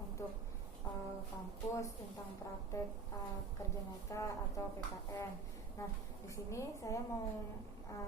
untuk kampus tentang praktek kerja nyata atau PKN. Nah, di sini saya mau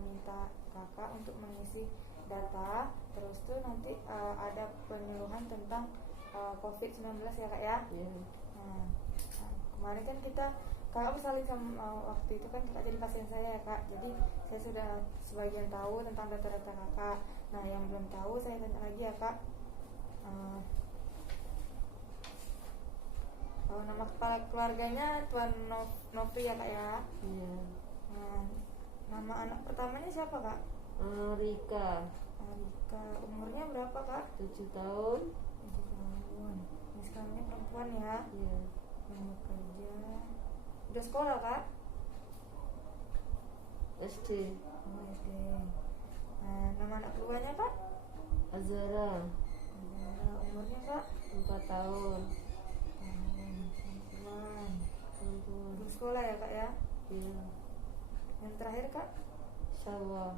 minta kakak untuk mengisi data, terus tuh nanti ada penyuluhan tentang COVID-19 ya kak ya. Nah, kemarin kan kakak bersalin sama waktu itu kan kakak jadi pasien saya ya kak, jadi saya sudah sebagian tahu tentang data-data kakak. Nah, yang belum tahu saya tanya lagi ya kak. Nama kepala keluarganya Tuan Novi ya kak ya. Iya. Nah, nama anak pertamanya siapa kak? Rika. Rika. Umurnya berapa kak? 7 tahun. 7 tahun. Ini sekarang ini perempuan ya. Iya. Yang bekerja. Udah sekolah kak? SD. SD. Nah, nama anak keduanya kak? Azara. Umurnya kak? 4 tahun. Perempuan. Belum sekolah ya kak ya? Iya. Yang terakhir kak? Sawah.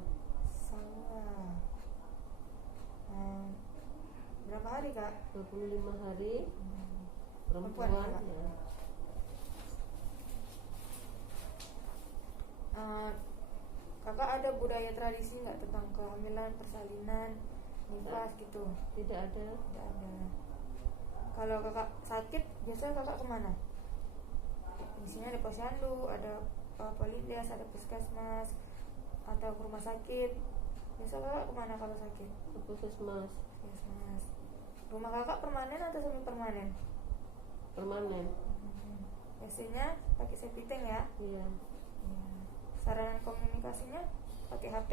Berapa hari kak? 25 hari. Perempuan Ya. Kakak ada budaya tradisi nggak tentang kehamilan, persalinan, nifas gitu? Tidak ada. Kalau kakak sakit, biasanya kakak kemana? Di sini ada posyandu, ada Polindes, ada puskesmas, atau ke rumah sakit. Biasa kakak kemana kalau sakit? Ke puskesmas. Rumah kakak permanen atau semi permanen? Permanen. Biasanya pakai safety tank ya? Iya. Sarana komunikasinya pakai HP?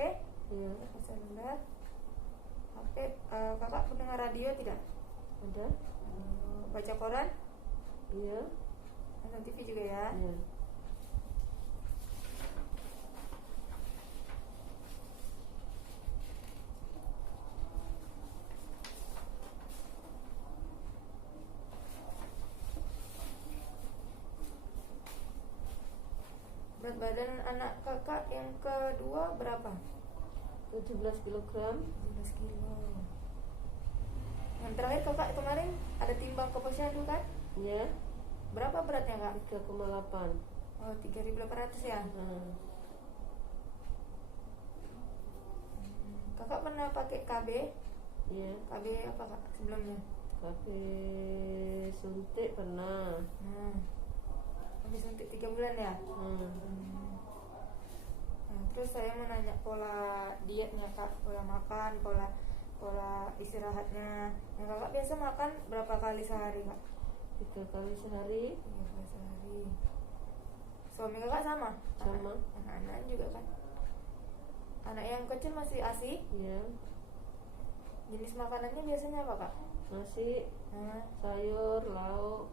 Iya. Pakai seluler? HP. Kakak mendengar radio tidak? Ada. Baca koran? Iya. Nonton TV juga ya? Iya. Berat badan anak kakak yang kedua berapa? 17 kg. 17 kilo. Yang terakhir kakak kemarin ada timbang ke posyandu kan? Iya. Berapa beratnya kak? 3,8. Oh, 3.800 ya? Kakak pernah pakai KB? Iya. KB apa kak sebelumnya? KB suntik pernah. Habis suntik 3 bulan ya? Nah, terus saya mau nanya pola dietnya kak, pola makan, pola istirahatnya. Yang kakak biasa makan berapa kali sehari kak? 3 kali sehari. 3 kali sehari. Suami kakak sama? Sama. Anak-anak juga kan? Anak yang kecil masih ASI? Iya. Jenis makanannya biasanya apa kak? Nasi, sayur, lauk.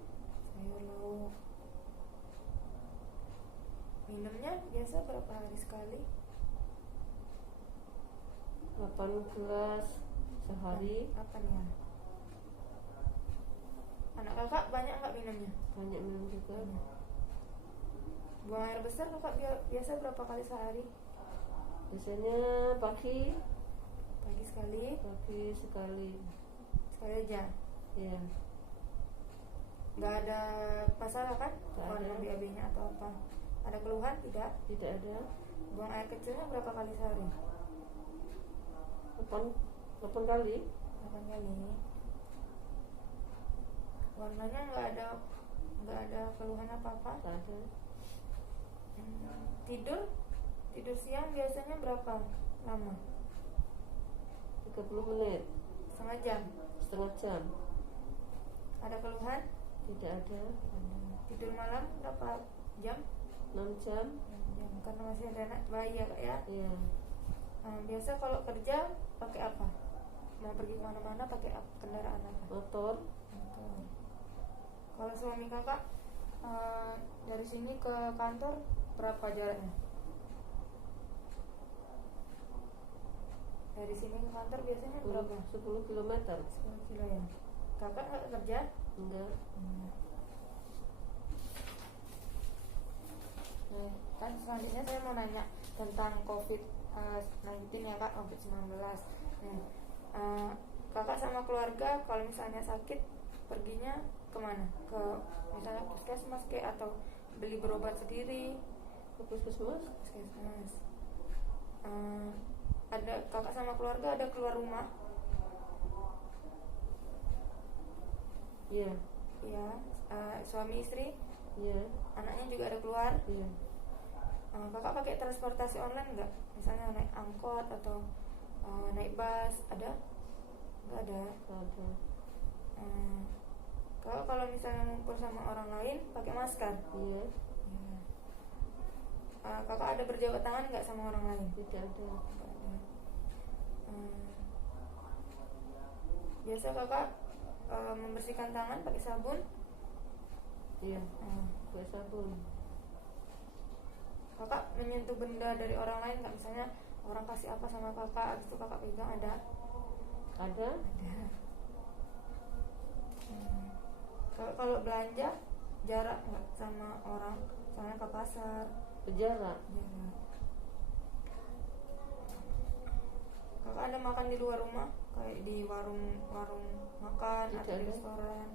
Minumnya biasa berapa hari sekali? 8 gelas sehari. 8 ya. Anak kakak banyak nggak minumnya? Banyak minum juga. Buang air besar kakak biasa berapa kali sehari? Biasanya pagi sekali. Sekali aja. Iya. Nggak ada masalah kan? Nggak ada. BAB-nya atau apa? Ada keluhan tidak? Tidak ada. Buang air kecilnya berapa kali sehari? 8 kali. 8 kali. Warnanya nggak ada keluhan apa-apa? Tidak ada. Tidur siang biasanya berapa lama? 30 menit. Setengah jam. Ada keluhan? Tidak ada. Tidur malam berapa jam? 6 jam. Karena masih ada anak bayi ya kak ya? Iya. Biasa kalau kerja pakai apa? Mau pergi kemana-mana pakai kendaraan apa? Motor. Kalau suami kakak dari sini ke kantor berapa jaraknya? Dari sini ke kantor biasanya berapa? 10 km. 10 kilo ya. Kakak nggak kerja? Enggak. Kan selanjutnya saya mau nanya tentang COVID-19 ya kak, COVID-19. Kakak sama keluarga kalau misalnya sakit perginya kemana? Ke misalnya puskesmas kayak atau beli berobat sendiri? Ke puskesmas. Puskesmas. Ada kakak sama keluarga ada keluar rumah? Iya. Iya. Suami istri? Iya. Anaknya juga ada keluar? Iya. Kakak pakai transportasi online nggak? Misalnya naik angkot atau naik bus, ada? Nggak ada. Ada. Kakak kalau misalnya ngumpul sama orang lain pakai masker? Iya. Ya. Kakak ada berjabat tangan nggak sama orang lain? Tidak ada. Nggak ada. Biasa kakak membersihkan tangan pakai sabun? Iya. Pakai sabun. Kakak menyentuh benda dari orang lain nggak? Misalnya orang kasih apa sama kakak, habis itu kakak pegang, ada? Ada. Ada. Kalau belanja jarak nggak sama orang, misalnya ke pasar? Berjarak. Jarak. Kakak ada makan di luar rumah, kayak di warung makan Tidak atau di ada. restoran?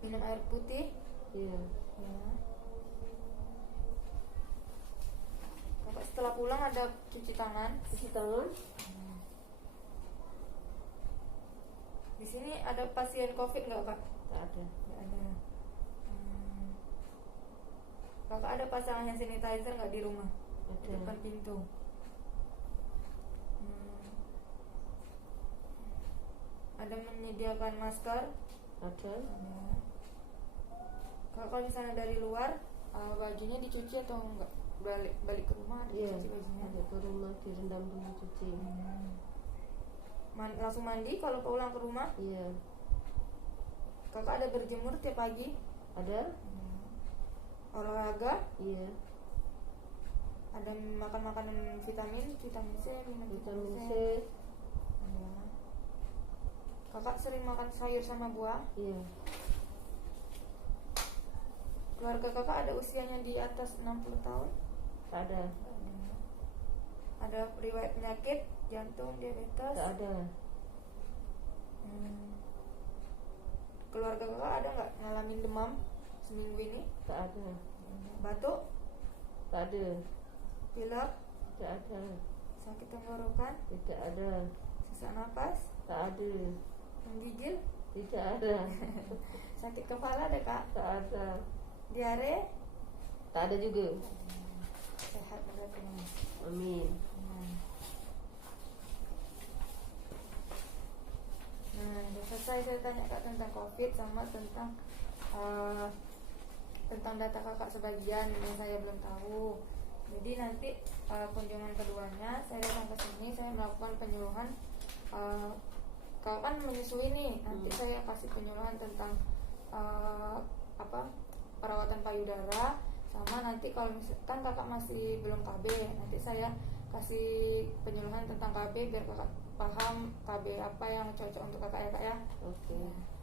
Minum air putih? Iya. Ya. Kakak setelah pulang ada cuci tangan? Cuci tangan. Di sini ada pasien COVID nggak kak? Tak ada. Nggak ada. Kakak ada pasang hand sanitizer nggak di rumah? Di Ada. depan pintu. Ada menyediakan masker? Ada. Ada. Kakak kalau misalnya dari luar, bajunya dicuci atau enggak? Balik ke rumah ada Iya. dicuci bajunya? Ada ke rumah direndam dulu cuci. Langsung mandi kalau pulang ke rumah? Iya. Kakak ada berjemur tiap pagi? Ada. Olahraga? Iya. Ada makan makanan vitamin C, minum Vitamin C. Ada. Kakak sering makan sayur sama buah? Iya. Keluarga kakak ada usianya di atas 60 tahun? Tak ada. Ada riwayat penyakit jantung, diabetes? Tak ada. Keluarga kakak ada nggak ngalamin demam seminggu ini? Tak ada. Batuk? Tak ada. Pilek? Tidak ada. Sakit tenggorokan? Tidak ada. Sesak napas? Tak ada. Menggigil? Tidak ada. Sakit kepala ada kak? Tak ada. Diare? Tak ada juga. Sehat berarti. Amin. Nah, udah selesai saya tanya kak tentang COVID sama tentang data kakak sebagian yang saya belum tahu. Jadi nanti kunjungan keduanya saya datang ke sini, saya melakukan penyuluhan. Kakak kan menyusui nih, nanti saya kasih penyuluhan tentang perawatan payudara, sama nanti kalau misalkan kakak masih belum KB, nanti saya kasih penyuluhan tentang KB biar kakak paham KB apa yang cocok untuk kakak ya kak ya. Oke.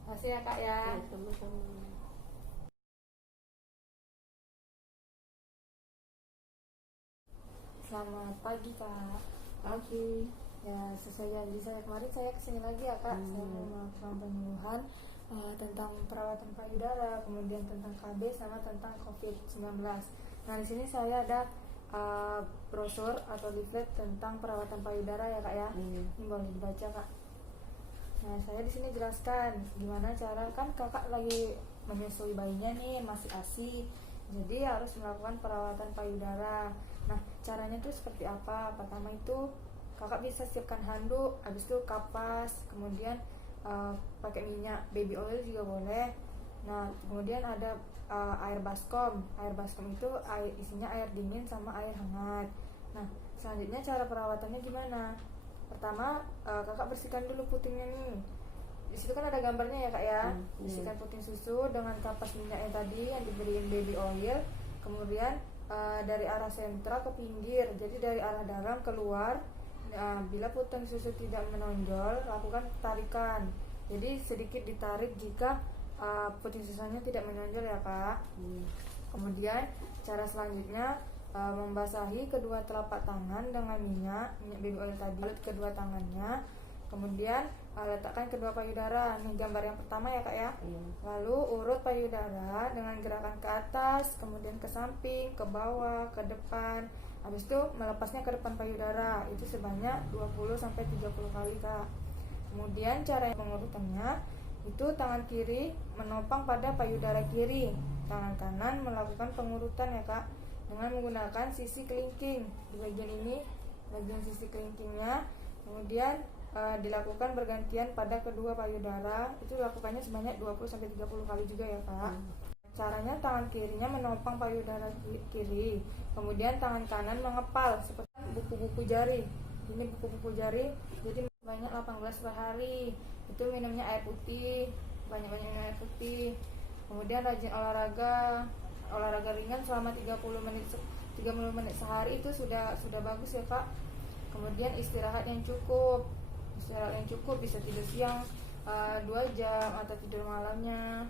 Makasih ya kak ya. Ya, sama-sama. Selamat pagi kak. Pagi. Ya sesuai janji saya kemarin, saya kesini lagi ya kak. Saya mau melakukan penyuluhan tentang perawatan payudara, kemudian tentang KB sama tentang COVID-19. Nah di sini saya ada brosur atau leaflet tentang perawatan payudara ya kak ya. Ini boleh dibaca kak. Nah saya di sini jelaskan gimana cara, kan kakak lagi menyusui bayinya nih, masih ASI, jadi harus melakukan perawatan payudara. Nah caranya tuh seperti apa? Pertama itu kakak bisa siapkan handuk, habis itu kapas, kemudian pakai minyak baby oil juga boleh. Nah kemudian ada air baskom. Air baskom itu isinya air dingin sama air hangat. Nah selanjutnya cara perawatannya gimana? Pertama kakak bersihkan dulu putingnya nih. Di situ kan ada gambarnya ya kak ya. Bersihkan puting susu dengan kapas minyaknya tadi yang diberiin baby oil. Kemudian dari arah sentral ke pinggir, jadi dari arah dalam keluar. Bila puting susu tidak menonjol, lakukan tarikan. Jadi sedikit ditarik jika puting susunya tidak menonjol ya kak. Kemudian cara selanjutnya membasahi kedua telapak tangan dengan minyak baby oil tadi, kedua tangannya. Kemudian letakkan kedua payudara. Nih gambar yang pertama ya kak ya. Iya. Lalu urut payudara dengan gerakan ke atas, kemudian ke samping, ke bawah, ke depan. Habis itu melepasnya ke depan payudara. Itu sebanyak 20-30 kali kak. Kemudian cara pengurutannya itu tangan kiri menopang pada payudara kiri, tangan kanan melakukan pengurutan ya kak, dengan menggunakan sisi kelingking. Di bagian ini bagian sisi kelingkingnya, kemudian dilakukan bergantian pada kedua payudara. Itu dilakukannya sebanyak 20-30 kali juga ya kak. Caranya tangan kirinya menopang payudara kiri, kemudian tangan kanan mengepal seperti buku-buku jari. Ini buku-buku jari, jadi banyak 18 per hari. Itu minumnya air putih, banyak-banyak minum air putih. Kemudian rajin olahraga ringan selama 30 menit sehari, itu sudah bagus ya kak. Kemudian istirahat yang cukup bisa tidur siang 2 jam atau tidur malamnya,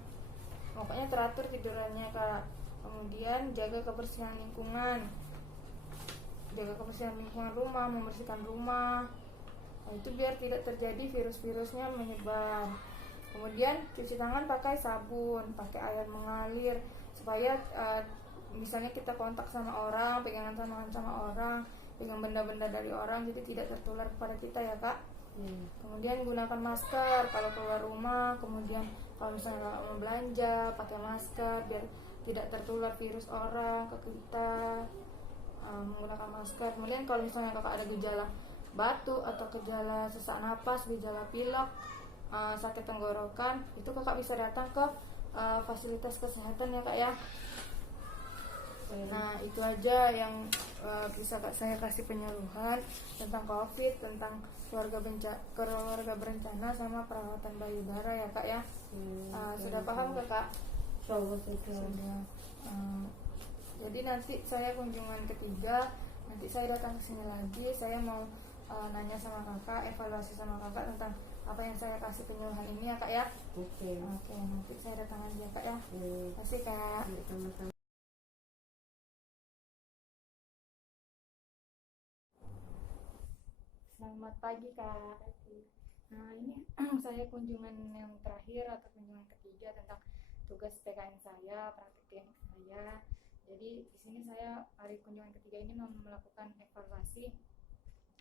pokoknya teratur tidurannya kak. Kemudian jaga kebersihan lingkungan rumah, membersihkan rumah. Nah, itu biar tidak terjadi virus-virusnya menyebar. Kemudian cuci tangan pakai sabun, pakai air mengalir, supaya misalnya kita kontak sama orang, pegangan sama orang, pegang benda-benda dari orang, jadi tidak tertular kepada kita ya kak. Kemudian gunakan masker kalau keluar rumah. Kemudian kalau misalnya mau belanja, pakai masker biar tidak tertular virus orang ke kita. Menggunakan masker. Kemudian kalau misalnya kakak ada gejala batuk atau gejala sesak napas, gejala pilek, sakit tenggorokan, itu kakak bisa datang ke fasilitas kesehatan ya kak ya. Nah itu aja yang bisa saya kasih penyuluhan tentang COVID, tentang keluarga berencana sama perawatan payudara ya kak ya. Sudah paham kak? Sudah. Jadi nanti saya kunjungan ketiga, nanti saya datang ke sini lagi, saya mau nanya sama kakak, evaluasi sama kakak tentang apa yang saya kasih penyuluhan ini ya kak ya. Oke, nanti saya datang lagi ya kak ya. Terima kasih kak. Sama-sama. Selamat pagi kak. Nah ini saya kunjungan yang terakhir atau kunjungan ketiga tentang tugas PKN saya, praktik klinik saya. Jadi di sini saya hari kunjungan ketiga ini melakukan evaluasi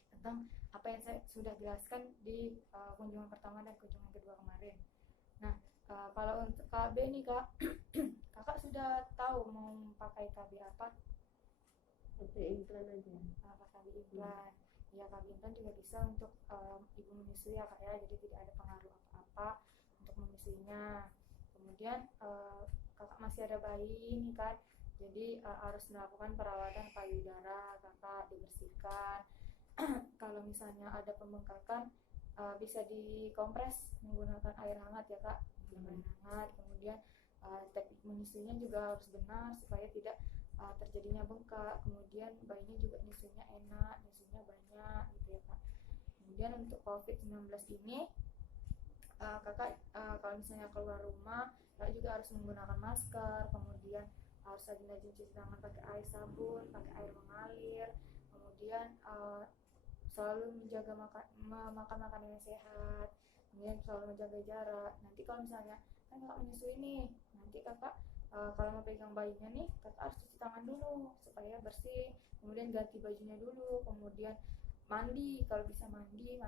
tentang apa yang saya sudah jelaskan di kunjungan pertama dan kunjungan kedua kemarin. Nah kalau untuk KB nih kak, kakak sudah tahu mau pakai KB apa? Pakai implan aja. Pakai KB implan. Ya KB implan juga bisa untuk ibu menyusui ya kak ya, jadi tidak ada pengaruh apa-apa untuk menyusuinya. Kemudian kakak masih ada bayi nih kan, jadi harus melakukan perawatan payudara, kakak dibersihkan. Kalau misalnya ada pembengkakan, bisa dikompres menggunakan air hangat ya kak, air hangat. Kemudian teknik menyusuinya juga harus benar supaya tidak terjadinya bengkak. Kemudian bayinya juga nyusunya enak, nyusunya banyak gitu ya kak. Kemudian untuk COVID-19 ini kakak kalau misalnya keluar rumah, kakak juga harus menggunakan masker. Kemudian harus rajin-rajin cuci tangan pakai air sabun, pakai air mengalir. Kemudian selalu menjaga makan makanan yang sehat. Kemudian selalu menjaga jarak. Nanti kalau misalnya kan kakak menyusui nih, nanti kakak kalau mau pegang bayinya nih, kakak harus cuci tangan dulu supaya bersih. Kemudian ganti bajunya dulu. Kemudian mandi, kalau bisa mandi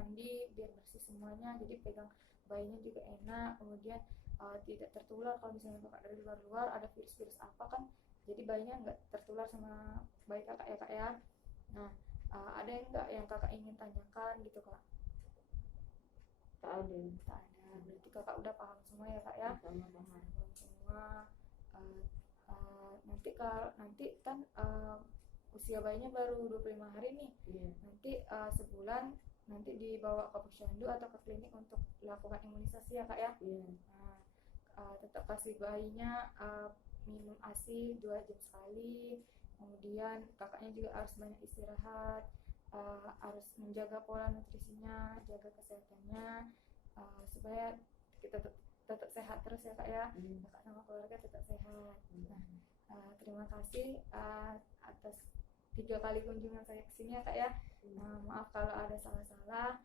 biar bersih semuanya. Jadi pegang bayinya juga enak. Kemudian tidak tertular kalau misalnya kakak dari luar ada virus-virus apa kan, jadi bayinya nggak tertular sama bayi kakak ya kak ya. Nah ada yang kakak ingin tanyakan gitu kak? Tak ada. Berarti kakak udah paham semua ya kak ya. Paham semua. Nanti kan usia bayinya baru 25 hari nih. Nanti sebulan nanti dibawa ke posyandu atau ke klinik untuk lakukan imunisasi ya kak ya. Tetap kasih bayinya minum ASI 2 jam sekali. Kemudian kakaknya juga harus banyak istirahat, harus menjaga pola nutrisinya, jaga kesehatannya, supaya kita tetap sehat terus ya kak ya. Kakak sama keluarga tetap sehat. Terima kasih atas 3 kali kunjungan saya ke sini ya kak ya. Maaf kalau ada salah-salah.